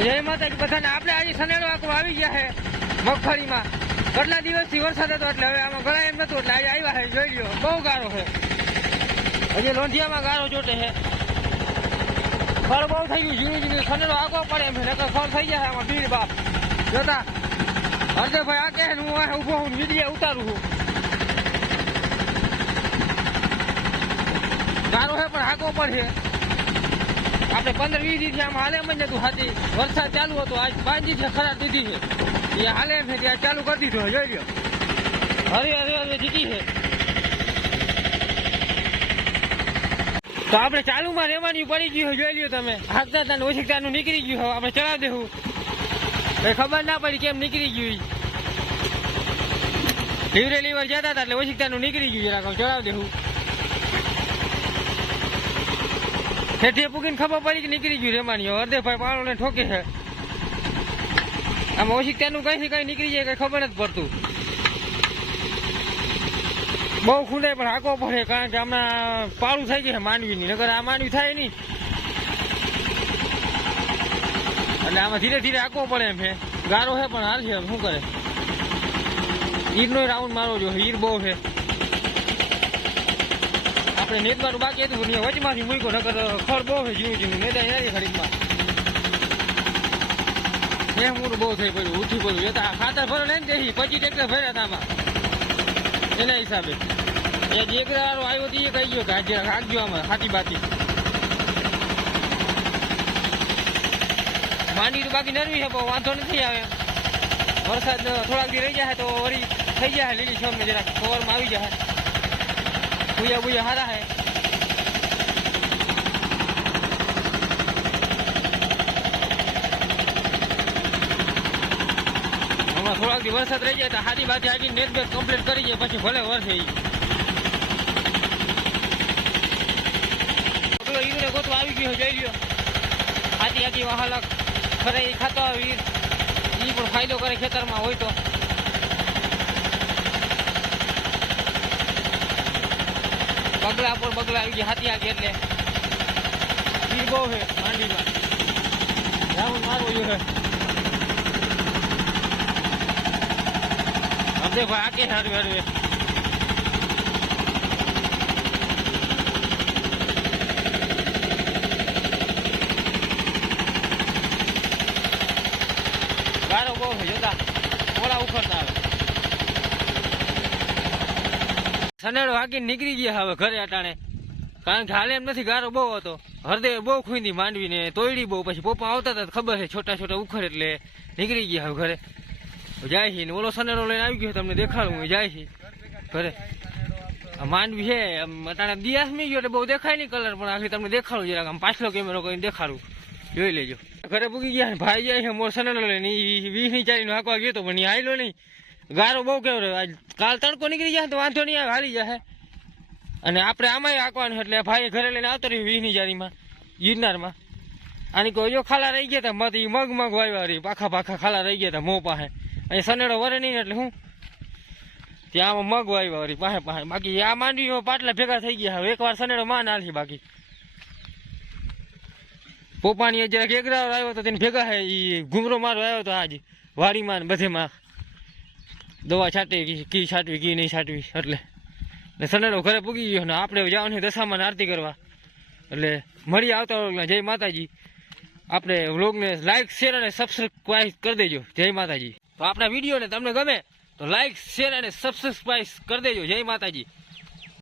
જય માતાજી, બધાને આપણે આજે સનેડો આખું આવી ગયા છે મગફળીમાં. કેટલા દિવસથી વરસાદ હતો એટલે હવે આમાં ગળા એમ નતું એટલે આજે આવ્યા છે, જોઈ લ્યો, બહુ ગારો છે. હજી લોંઢિયામાં ગારો ચોટે છે. ફળ બહુ થઈ ગયું, ઝીણું ઝીણું સનેડો આગો પડે એમ છે, નકર ફળ થઈ જાય આમાં બીડ બાપ. જોતા હરદેભાઈ આ કહે હું ઊભો હું, વીડિયો ઉતારું છું. ગારો છે પણ આગો પડે આપણે પંદર વીસ દિવસ આમ હાલે મને નતું હાથી વરસાદ ચાલુ હતો. આજ પાંચ છે ખરાબ દીધી છે. એ હાલે છે ત્યાં ચાલુ કરી દીધું જોઈ લ્યો. હરે હરે હરે જીતી છે. તો આપણે ચાલુમાં રહેવાની પડી ગયું જોઈ લ્યો તમે. હાથતા તાને ઓછીકતાનું નીકળી ગયું હવે આપણે ચડાવી દેવું. કઈ ખબર ના પડી કેમ નીકળી ગયું. લીવરે લીવર જતા હતા એટલે ઓછીકતાનું નીકળી ગયું જરાક ચડાવી દેવું. હેઠે પૂગીને ખબર પડી કે નીકળી ગયું રેમાણીઓ. હરદેભાઈ પાણોને ઠોકે છે. આમાં ઓછી ત્યાંનું કઈ કઈ નીકળી જાય કઈ ખબર નથી પડતું. બહુ ખૂંદે પણ હાકો પડે કારણ કે હમણાં પાળું થઈ ગયું છે માંડવીની. નગર આ માંડવી થાય નહીં. એટલે આમાં ધીરે ધીરે હાકવો પડે એમ છે. ગારો છે પણ હાલ છે, શું કરે? ઈરનો રાઉન્ડ મારો જો ઈર બહુ છે. આપણે નેતવાનું બાકી હતું ને વચમાંથી મૂક્યો, નકર ખડ બહુ છે જીવું જીવું મેદાન નથી ખરીદમાં મેં મોટું બહુ થઈ પડ્યું, ઉઠી પડ્યું. એ તો ખાતર ભરો ને તેથી પચીસ ટેક્ટર ભર્યા હતા આમાં. એના હિસાબે. એ જે વાળો આવ્યો તો એ કહી ગયો કે આજે રાખજો આમાં, સાચી બાતી માંડી તો બાકી નરવી છે, પણ વાંધો નથી આવે. વરસાદ થોડાક દી રહી જાય તો વળી થઈ જાય, લીલી છોડ જરાક કવરમાં આવી જાય. ભૂયા ભૂયા હારા હે હમણાં થોડાક દી વરસાદ રહી જાય તો હાથી બાથી આગી નેટ બેટ કમ્પ્લીટ કરી જાય, પછી ભલે વરસે ઈ. પેલો ઈરને ગોતવા આવી ગયો, જઈ જોઈ લ્યો હાથી વાહલક. ખરે ખાતો આવે એ પણ ફાયદો કરે ખેતરમાં, હોય તો. બગલા પર બગલા આવી ગયા હાથી આગે એટલે ઈ બહુ છે માંડીમાં રાઉન્ડ મારવો જોઈએ આપણે ભાઈ આકે હારું હારું ગારો બહુ છે, જોતા. ઓલા ઉખડતા આવે. સનેડો વાગી નીકળી ગયા હવે ઘરે અટાણે. કારણ કે હાલે એમ નથી, ગારો બહુ હતો. હરદે બહુ ખૂંદી માંડવીને તોયડી બહુ, પછી પપ્પા આવતા હતા ખબર છે, છોટા છોટા ઉખડ એટલે નીકળી ગયા હવે ઘરે. જાય છે ને ઓલો સનેડો લઈને આવી ગયો, તમને દેખાડું હું, જાય છે. ઘરે. માંડવી છે અટાણે દિયાસ મી ગયો એટલે બહુ દેખાય નહીં કલર, પણ આખી તમને દેખાડું જરાક, આમ પાછલો કેમેરો કરીને દેખાડું. જોઈ લેજો. ઘરે પૂગી ગયા ભાઈ જાય છે, મોર સનેડો લઈને વીસની ચારી નો હાંકવા ગયો તો પણ આવેલો નહીં. ગારો બહુ કેવો રહ્યો? કાલ તડકો નીકળી જાય તો વાંધો નહીં આવે, હાલી જાય. અને આપણે આમાંય હાંકવાનું એટલે ભાઈ ઘરે લઈને આવતો રહ્યું વીસની જારીમાં, ગિરનારમાં. આની કોઈ ખાલા રહી ગયા હતા મત એ મગ મગ વાવ્યા રહી, પાખા પાખા ખાલા રહી ગયા હતા મો પાસે. અહીં સનેડો વરે નહીં એટલે હું? ત્યાં આમાં મગ વાવ્યા વળી પાસે પાસે. બાકી આ માંડવી પાટલા ભેગા થઈ ગયા હવે, એકવાર સનેડો માં ના છે બાકી. પોપાની જરાક એકરાર આવ્યો તો તેને ભેગા હે એ ઘૂમરો મારો આવ્યો તો આજ વાડીમાં ને બધેમાં. દવા છાંટી કી- છાંટવી કી નહીં છાંટવી, એટલે ને સનેરો ઘરે પૂગી ગયો ને આપણે જવાનું દશામાં આરતી કરવા. એટલે મળી આવતા વ્લોગના જય માતાજી. આપણે વ્લોગને લાઈક શેર અને સબસ્ક્રાઈબ કરી દેજો. જય માતાજી. તો આપણા વિડીયોને તમને ગમે તો લાઈક શેર અને સબસ્ક્રાઈબ કરી દેજો. જય માતાજી.